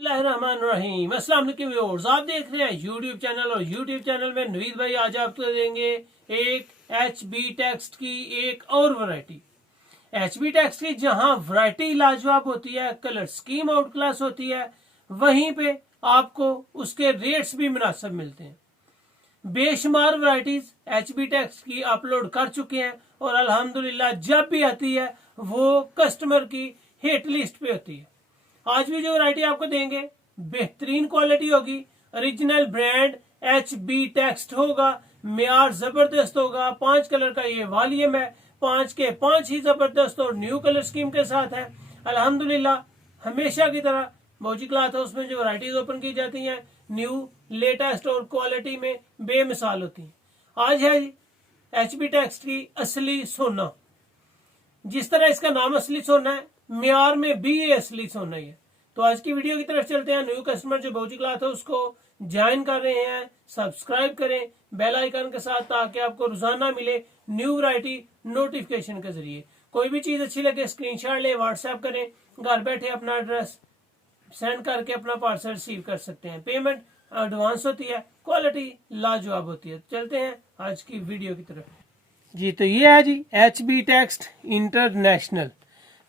रहीम अस्सलाम वालेकुम व्यूअर्स, आप देख रहे हैं यूट्यूब चैनल और यूट्यूब चैनल में नवीद भाई आज आपको देंगे एक HB टेक्स्ट की एक और वैरायटी। HB टेक्स्ट की जहां वैरायटी लाजवाब होती है, कलर स्कीम आउट क्लास होती है, वहीं पे आपको उसके रेट्स भी मुनासिब मिलते हैं। बेशुमार वैरायटीज HB टेक्स्ट की अपलोड कर चुके हैं और अल्हम्दुलिल्लाह जब भी आती है वो कस्टमर की हिट लिस्ट पे होती है। आज भी जो वैरायटी आपको देंगे बेहतरीन क्वालिटी होगी, ओरिजिनल ब्रांड HB टेक्स्ट होगा, मेयार जबरदस्त होगा। 5 कलर का ये वॉल्यूम है, 5 के 5 ही जबरदस्त और न्यू कलर स्कीम के साथ है। अल्हम्दुलिल्लाह हमेशा की तरह मौजी क्लॉथ हाउस में जो वैरायटीज ओपन की जाती हैं न्यू लेटेस्ट और क्वालिटी में बेमिसाल होती हैं। आज है HB टेक्स्ट की असली सोना। जिस तरह इसका नाम असली सोना है, म्यार में भी ये असली सोना ही है। तो आज की वीडियो की तरफ चलते हैं। न्यू कस्टमर जो मौजी क्लॉथ है उसको ज्वाइन कर रहे हैं, सब्सक्राइब करें बेल आइकन के साथ, ताकि आपको रोजाना मिले न्यू वैरायटी नोटिफिकेशन के जरिए। कोई भी चीज अच्छी लगे स्क्रीनशॉट ले, व्हाट्सएप करें, घर बैठे अपना एड्रेस सेंड करके अपना पार्सल रिसीव कर सकते हैं। पेमेंट एडवांस होती है, क्वालिटी लाजवाब होती है। चलते हैं आज की वीडियो की तरफ जी। तो ये है जी HB टेक्स्ट इंटरनेशनल,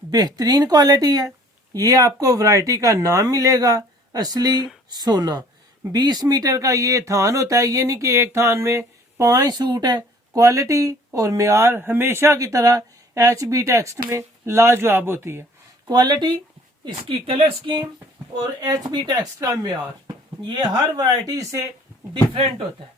बेहतरीन क्वालिटी है। ये आपको वैरायटी का नाम मिलेगा असली सोना। 20 मीटर का ये थान होता है, ये नहीं कि एक थान में 5 सूट है। क्वालिटी और मेयार हमेशा की तरह HB टेक्स्ट में लाजवाब होती है। क्वालिटी, इसकी कलर स्कीम और HB टेक्स्ट का मेयार, ये हर वैरायटी से डिफरेंट होता है।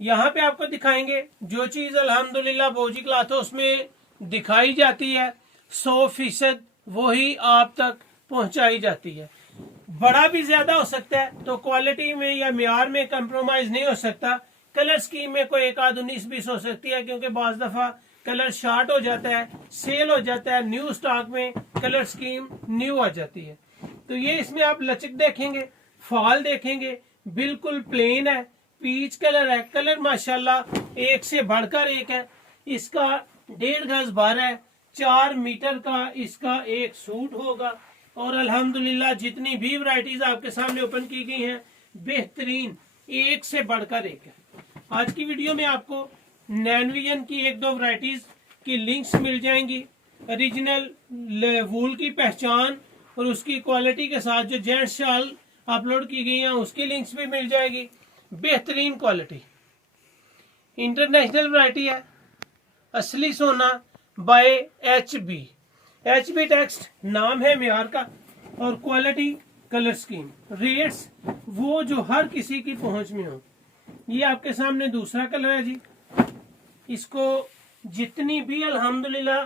यहाँ पे आपको दिखाएंगे जो चीज अल्हम्दुलिल्लाह मौजी क्लॉथ हाउस में दिखाई जाती है 100% वही आप तक पहुंचाई जाती है। बड़ा भी ज्यादा हो सकता है तो क्वालिटी में या म्यार में कंप्रोमाइज नहीं हो सकता। कलर स्कीम में कोई एक आध 19-20 हो सकती है, क्योंकि बाज दफा कलर शार्ट हो जाता है, सेल हो जाता है, न्यू स्टॉक में कलर स्कीम न्यू आ जाती है। तो ये इसमें आप लचक देखेंगे, फॉल देखेंगे, बिल्कुल प्लेन है, पीच कलर है। कलर माशाल्लाह एक से बढ़कर एक है। इसका 1.5 गज बार है, 4 मीटर का इसका एक सूट होगा। और अल्हम्दुलिल्लाह जितनी भी वैरायटीज आपके सामने ओपन की गई हैं बेहतरीन, एक से बढ़कर एक है। आज की वीडियो में आपको नैनविजन की 1-2 वैरायटीज की लिंक्स मिल जाएंगी। ओरिजिनल वूल की पहचान और उसकी क्वालिटी के साथ जो जेंट्स शाल अपलोड की गई हैं उसकी लिंक्स भी मिल जाएगी। बेहतरीन क्वालिटी, इंटरनेशनल वैरायटी है, असली सोना बाय HB टेक्स्ट नाम है म्यार का, और क्वालिटी, कलर स्कीम, रेट्स वो जो हर किसी की पहुंच में हो। ये आपके सामने दूसरा कलर है जी। इसको जितनी भी अल्हम्दुलिल्लाह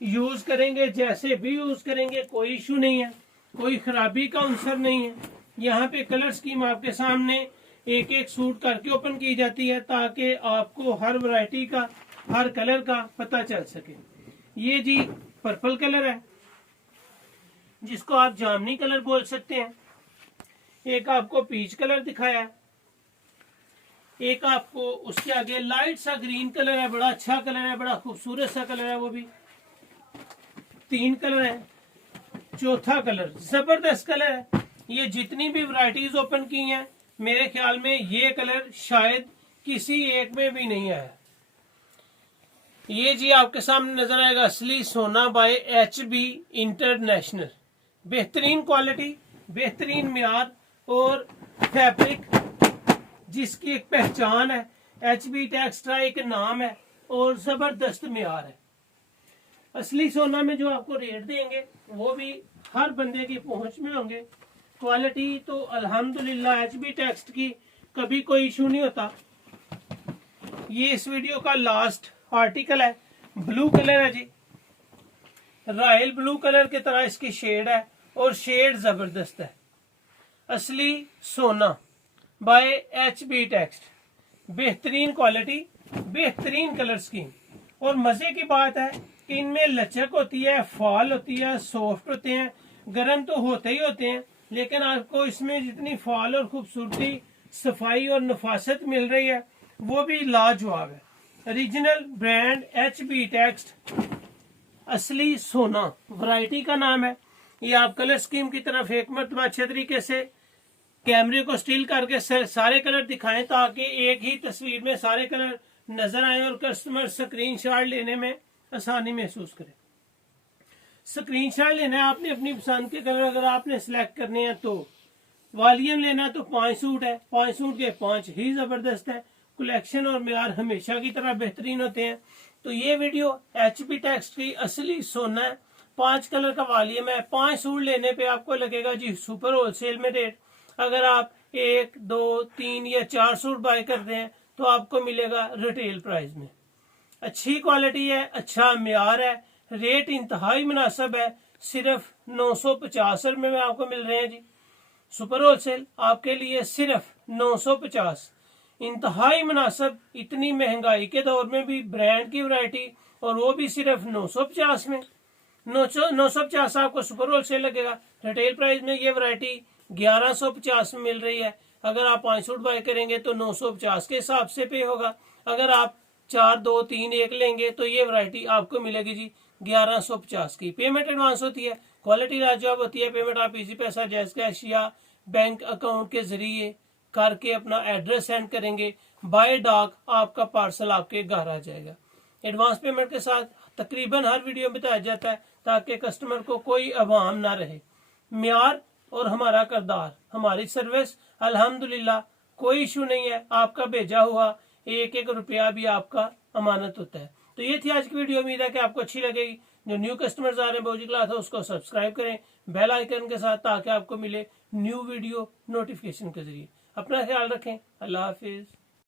यूज करेंगे, जैसे भी यूज करेंगे, कोई इशू नहीं है, कोई खराबी का अंसर नहीं है। यहाँ पे कलर स्कीम आपके सामने एक एक सूट करके ओपन की जाती है, ताकि आपको हर वैरायटी का, हर कलर का पता चल सके। ये जी पर्पल कलर है, जिसको आप जामनी कलर बोल सकते हैं। एक आपको पीच कलर दिखाया है, एक आपको उसके आगे लाइट सा ग्रीन कलर है, बड़ा अच्छा कलर है, बड़ा खूबसूरत सा कलर है। वो भी 3 कलर है, चौथा कलर जबरदस्त कलर है। ये जितनी भी वैरायटीज ओपन की हैं मेरे ख्याल में ये कलर शायद किसी एक में भी नहीं आया। ये जी आपके सामने नजर आएगा असली सोना बाय HB इंटरनेशनल। बेहतरीन क्वालिटी, बेहतरीन म्यार और फैब्रिक जिसकी एक पहचान है, HB टेक्स्ट का एक नाम है और जबरदस्त म्यार है। असली सोना में जो आपको रेट देंगे वो भी हर बंदे की पहुंच में होंगे। क्वालिटी तो अल्हम्दुलिल्लाह HB टेक्स्ट की कभी कोई इशू नहीं होता। ये इस वीडियो का लास्ट आर्टिकल है, ब्लू कलर है जी, रॉयल ब्लू कलर की तरह इसकी शेड है और शेड जबरदस्त है। असली सोना बाय HB टेक्स्ट, बेहतरीन क्वालिटी, बेहतरीन कलर स्कीम। और मजे की बात है कि इनमें लचक होती है, फॉल होती है, सॉफ्ट होते हैं, गर्म तो होते ही होते हैं, लेकिन आपको इसमें जितनी फॉल और खूबसूरती, सफाई और नफासत मिल रही है वो भी लाजवाब है। ओरिजिनल ब्रांड HB टेक्स्ट, असली सोना वैरायटी का नाम है। ये आप कलर स्कीम की तरफ एक मरतबा अच्छे तरीके से कैमरे को स्टिल करके सारे कलर दिखाएं ताकि एक ही तस्वीर में सारे कलर नजर आए और कस्टमर स्क्रीनशॉट लेने में आसानी महसूस करे। स्क्रीनशॉट लेना है आपने अपनी पसंद के कलर अगर आपने सिलेक्ट करने हैं तो वॉल्यूम लेना तो 5 सूट है, 5 सूट के 5 ही जबरदस्त है। कलेक्शन और मेयार हमेशा की तरह बेहतरीन होते हैं। तो ये वीडियो HP टेक्सट की असली सोना है। 5 कलर का वॉल्यूम है। 5 सूट लेने पे आपको लगेगा जी सुपर होलसेल में रेट। अगर आप 1, 2, 3 या 4 सूट बाय करते हैं तो आपको मिलेगा रिटेल प्राइस में। अच्छी क्वालिटी है, अच्छा मेयार है, रेट इंतहाई मुनासिब है। सिर्फ 950 रुपये में आपको मिल रहे हैं जी। सुपर होलसेल आपके लिए सिर्फ 950, इंतहाई मुनासिब। इतनी महंगाई के दौर में भी ब्रांड की वैरायटी और वो भी सिर्फ 950 में। 950 आपको सुपर होलसेल लगेगा। रिटेल प्राइस में ये वैरायटी 1150 में मिल रही है। अगर आप 5 सूट बाय करेंगे तो 950 के हिसाब से पे होगा। अगर आप 4, 2, 3, 1 लेंगे तो ये वैरायटी आपको मिलेगी जी 1150 की। पेमेंट एडवांस होती है, क्वालिटी लाजवाब होती है। पेमेंट आप इजी पैसा, जैज कैश या बैंक अकाउंट के जरिए करके अपना एड्रेस सेंड करेंगे। बाय डाक आपका पार्सल आपके घर आ जाएगा। एडवांस पेमेंट के साथ तकरीबन हर वीडियो में बताया जाता है ताकि कस्टमर को कोई अवाम ना रहे। म्यार और हमारा किरदार, हमारी सर्विस अल्हम्दुलिल्लाह कोई इशू नहीं है। आपका भेजा हुआ 1-1 रुपया भी आपका अमानत होता है। तो ये थी आज की वीडियो। उम्मीद है कि आपको अच्छी लगेगी। जो न्यू कस्टमर्स आ रहे हैं बोजी क्लाथ है उसको सब्सक्राइब करें बेल आइकन के साथ ताकि आपको मिले न्यू वीडियो नोटिफिकेशन के जरिए। अपना ख्याल रखें। अल्लाह हाफिज।